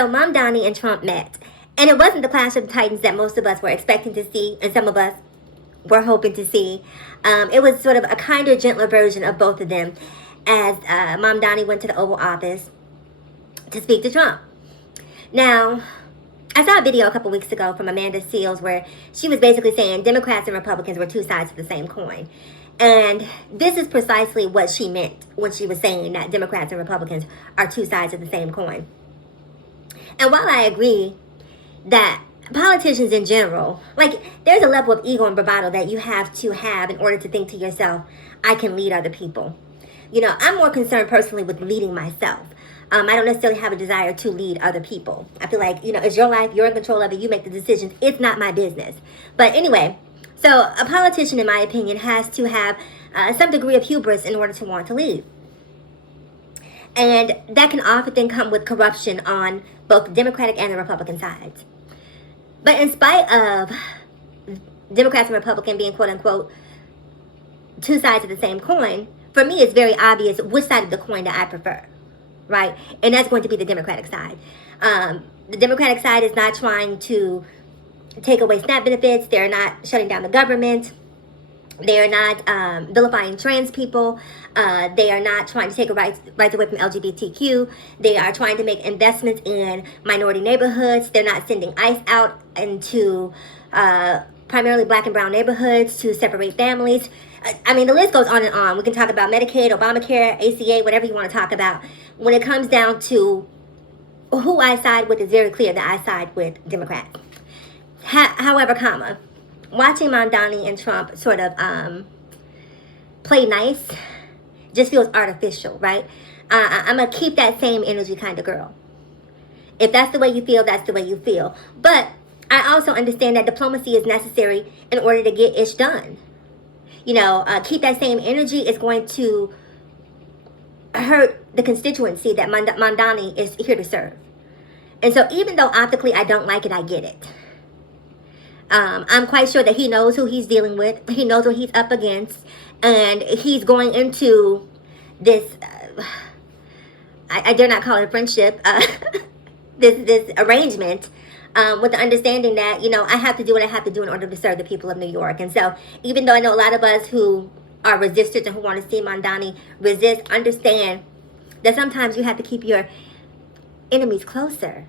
So Mamdani and Trump met. And it wasn't the clash of titans that most of us were expecting to see, and some of us were hoping to see. It was sort of a kinder, gentler version of both of them as Mamdani went to the Oval Office to speak to Trump. Now, I saw a video a couple weeks ago from Amanda Seales where she was basically saying Democrats and Republicans were two sides of the same coin. And this is precisely what she meant when she was saying that Democrats and Republicans are two sides of the same coin. And while I agree that politicians in general, like, there's a level of ego and bravado that you have to have in order to think to yourself, I can lead other people. You know, I'm more concerned personally with leading myself. I don't necessarily have a desire to lead other people. I feel like, you know, it's your life, you're in control of it, you make the decisions. It's not my business. But anyway, so a politician, in my opinion, has to have some degree of hubris in order to want to lead. And that can often come with corruption on both the Democratic and the Republican sides. But in spite of Democrats and Republicans being, quote unquote, two sides of the same coin, for me it's very obvious which side of the coin that I prefer, right? And that's going to be the Democratic side. The Democratic side is not trying to take away SNAP benefits. They're not shutting down the government. They are not vilifying trans people. They are not trying to take rights away from LGBTQ. They are trying to make investments in minority neighborhoods. They're not sending ICE out into primarily black and brown neighborhoods to separate families. I mean, the list goes on and on. We can talk about Medicaid, Obamacare, ACA, whatever you want to talk about. When it comes down to who I side with, it's very clear that I side with Democrats. However, watching Mamdani and Trump sort of play nice just feels artificial, right? I'm going to keep that same energy kind of girl. If that's the way you feel, that's the way you feel. But I also understand that diplomacy is necessary in order to get ish done. You know, keep that same energy is going to hurt the constituency that Mamdani is here to serve. And so even though optically I don't like it, I get it. I'm quite sure that he knows who he's dealing with. He knows what he's up against. And he's going into this, I dare not call it a friendship, this arrangement with the understanding that, you know, I have to do what I have to do in order to serve the people of New York. And so even though I know a lot of us who are resistors and who want to see Mamdani resist, understand that sometimes you have to keep your enemies closer.